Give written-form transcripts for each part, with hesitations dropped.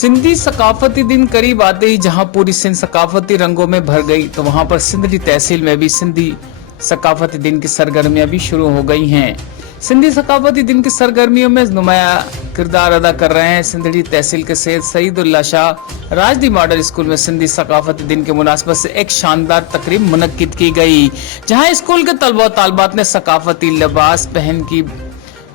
सिंधी सकाफती दिन करीब आते ही जहां पूरी सिंध सकाफती रंगों में भर गई, तो वहां पर सिंधड़ी तहसील में भी सिंधी सकाफती दिन की सरगर्मियां भी शुरू हो गई हैं। सिंधी सकाफती दिन की सरगर्मियों में नुमाया किरदार अदा कर रहे हैं सिंधड़ी तहसील के सैयद सईदुल्लाह शाह राजदी मॉडल स्कूल में सिंधी सकाफती दिन के मुनासबत से एक शानदार तकरीब मुनक्किद की गई, जहां स्कूल के तलबा और तालबात ने सकाफती लिबास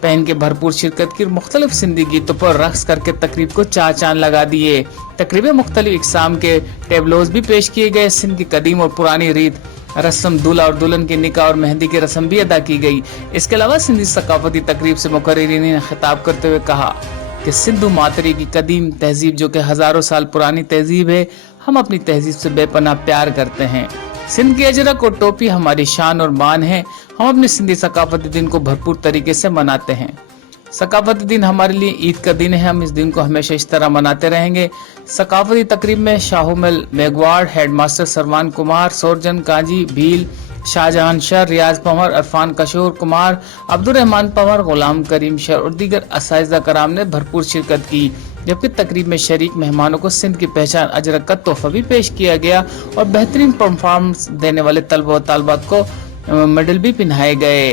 पहन के भरपूर शिरकत की, मुख्तलिफ सिंधी गीतों पर रक्स करके तकरीब को चार चांद लगा दिए। तकरीब में मुख्तलिफ इकसाम के टेबलोज भी पेश किए गए। सिंध की कदीम और पुरानी रीत रस्म दूल्हा और दुल्हन की निकाह और मेहंदी की रस्म भी अदा की गई। इसके अलावा सिंधी सकाफती तकरीब से मुकर्रिरीन ने खिताब करते हुए कहा कि सिंधु मातरी की कदीम तहजीब जो कि हजारों साल पुरानी तहजीब है, हम अपनी तहजीब से बेपनाह प्यार करते हैं। सिंध की अजरक और टोपी हमारी शान और मान है। हम अपने सिंधी सकाफती दिन को भरपूर तरीके से मनाते हैं। सकाफती दिन हमारे लिए ईद का दिन है, हम इस दिन को हमेशा इस तरह मनाते रहेंगे। सकाफती तकरीब में शाहुमल मेघवाड़, हेडमास्टर सरवान कुमार, सोरजन काजी भील, शाहजहान शाह, रियाज पंवर, अरफान कशोर कुमार, अब्दुर्रहमान पंवर, गुलाम करीम शाह और दीगर असाइज़ा कराम ने भरपूर शिरकत की। जबकि तकरीब में शरीक मेहमानों को सिंध की पहचान अजरक का तोहफा भी पेश किया गया और बेहतरीन परफॉर्मेंस देने वाले तलबा और तालबात को मेडल भी पहनाए गए।